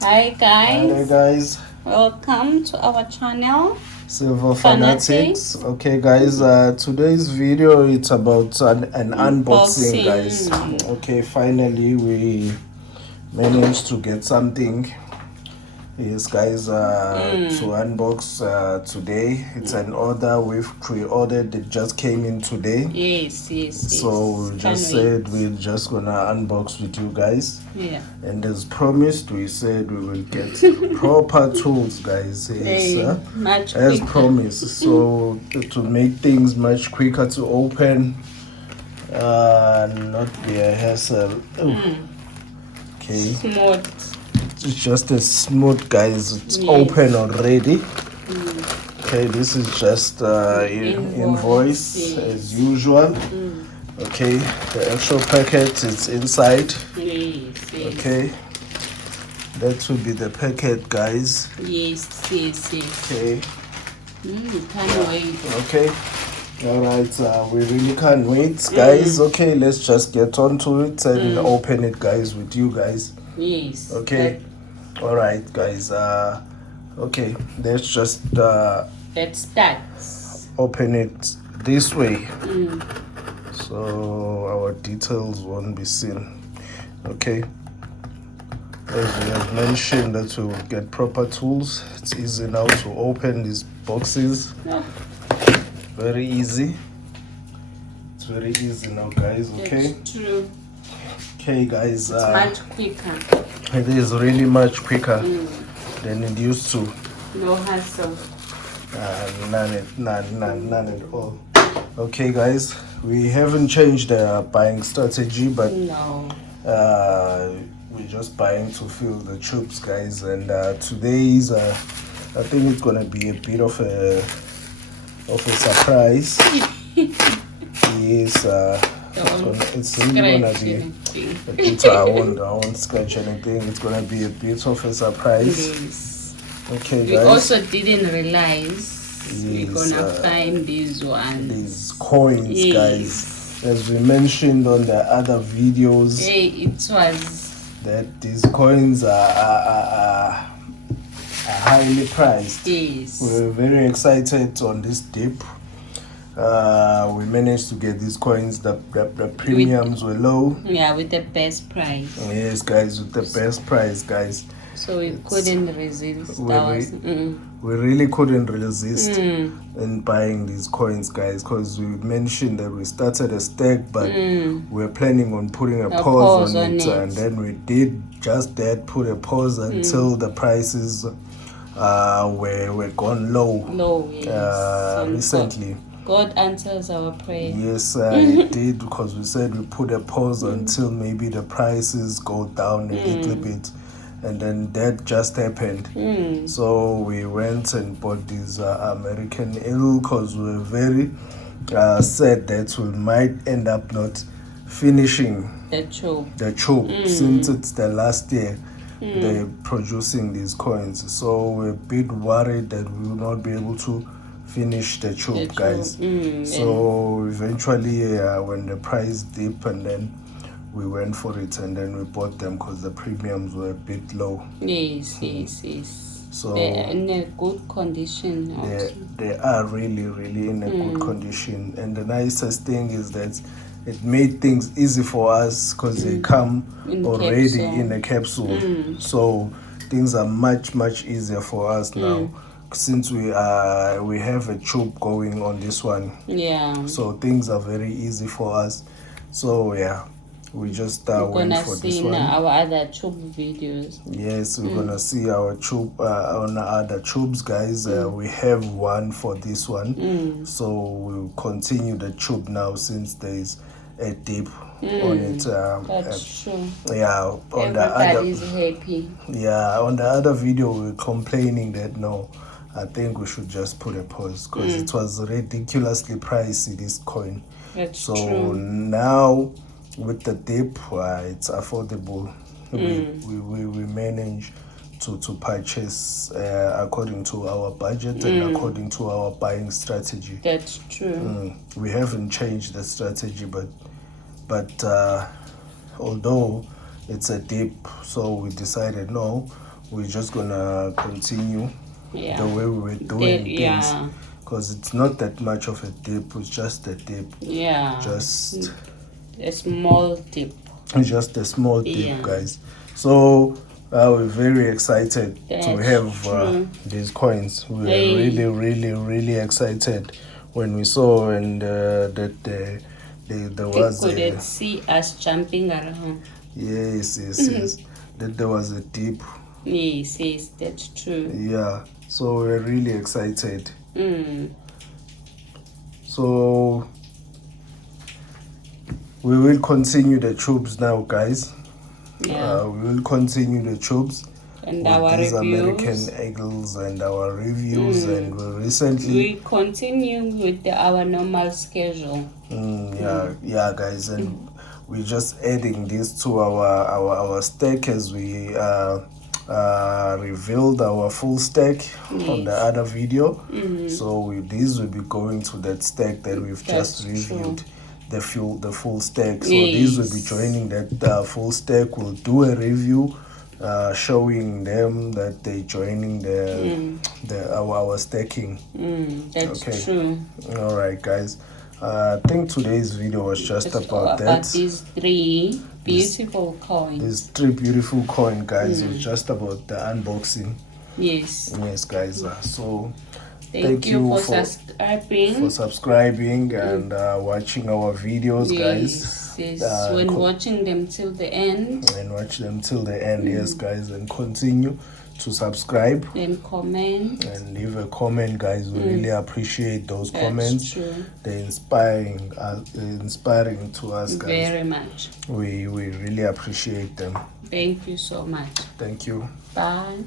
Hi Hi guys, guys, welcome to our channel. Silver Fanatics. Fanatics. Okay guys, today's video it's about an unboxing guys. Unboxing. Okay, finally we managed to get something. Yes guys, to unbox today. It's an order we've pre-ordered. It just came in today. Yes. So we just said we're just gonna unbox with you guys. Yeah. And as promised, we said we will get proper tools, guys. Yes, Much as quicker. promised. So to make things much quicker to open, not be a hassle. Okay, Smooth. it's just as smooth, guys. It's open already. Okay, this is just invoice Yes. as usual. Okay, the actual packet is inside. Yes. Okay, that will be the packet, guys. Yes. Okay, Can't wait. okay, all right. We really can't wait, guys. Okay, let's just get on to it and open it, guys, with you guys. Yes. Okay, all right, guys. Okay, let's just Let's start. open it this way, so our details won't be seen. Okay. As we have mentioned that we will get proper tools. It's easy now to open these boxes. Oh, Very easy. It's very easy now, guys. Okay. that's true. Okay, guys. It's much quicker. It is really much quicker than it used to. No hassle. None at all. Okay, guys. We haven't changed the buying strategy, but No. we're just buying to fill the tubes, guys. And today's I think it's gonna be a bit of a surprise. Yes, it's really gonna be a bit. I won't scratch anything. It's gonna be a bit of a surprise. Yes. Okay, We guys. also didn't realize we're Yes, gonna find these ones. These coins, Yes. guys. As we mentioned on the other videos, Hey, it was. that these coins are highly priced. Yes. We're very excited on this dip. We managed to get these coins. The premiums were low. Yeah, with the best price. Yes, guys, with the best price, guys. So we couldn't resist. We really couldn't resist in buying these coins, guys, because we mentioned that we started a stack, but we're planning on putting a pause on it, and then we did just that, put a pause until the prices were gone low. Yes. Recently. God answers our prayer. Yes, it did, because we said we put a pause until maybe the prices go down a little bit. And then that just happened. So we went and bought these American Eagle, because we were very sad that we might end up not finishing The tube. since it's the last year they're producing these coins. So we're a bit worried that we will not be able to finish the tube, guys. So eventually, when the price dipped, and then we went for it, and then we bought them because the premiums were a bit low. Yes. So they're in a good condition. they are really in a good condition. And the nicest thing is that it made things easy for us, because they come already in a capsule. So things are much easier for us now, since we have a tube going on this one. Yeah. So things are very easy for us. So yeah, we just went for this one. Our other tube videos. Yes, we're gonna see our tube on other tubes, guys. We have one for this one, so we'll continue the tube now, since there's a dip on it. That's true. Yeah, on Everybody's happy. Yeah, on the other video we were complaining that no, I think we should just put a pause, because it was ridiculously pricey, this coin. That's so true. Now with the dip, it's affordable. We manage to purchase according to our budget and according to our buying strategy. That's true. We haven't changed the strategy, but although it's a dip, so we decided no, we're just gonna continue Yeah. the way we were doing things, Yeah. because it's not that much of a dip, it's just a dip. Yeah. Just a small dip. Just a small dip, Yeah. guys. So we're very excited to That's have true. these coins. We were Hey. really excited when we saw and that there was People that see us jumping around. yes that there was a dip. Yes, that's true. Yeah, so we're really excited. Mm. So we will continue the tubes now, guys. Yeah. We will continue the tubes And with our these reviews. American Eagles and our reviews, and we continue with our normal schedule. yeah, guys, and we're just adding this to our stack as we revealed our full stack on the other video. So these will be going to that stack that we've just reviewed. The full stack. So these will be joining that full stack. We'll do a review showing them that they joining our stacking. That's true. All right, guys. I think today's video was just about that. These three beautiful coins. These three beautiful coins, guys. It was just about the unboxing. Yes. Yes, guys. So thank you for subscribing and watching our videos, guys. Yes. When watching them till the end. And watch them till the end, yes, guys. And continue to subscribe and comment and leave a comment, guys. We really appreciate those That's comments. True. They're inspiring to us, guys. Very much. We really appreciate them. Thank you so much. Thank you. Bye.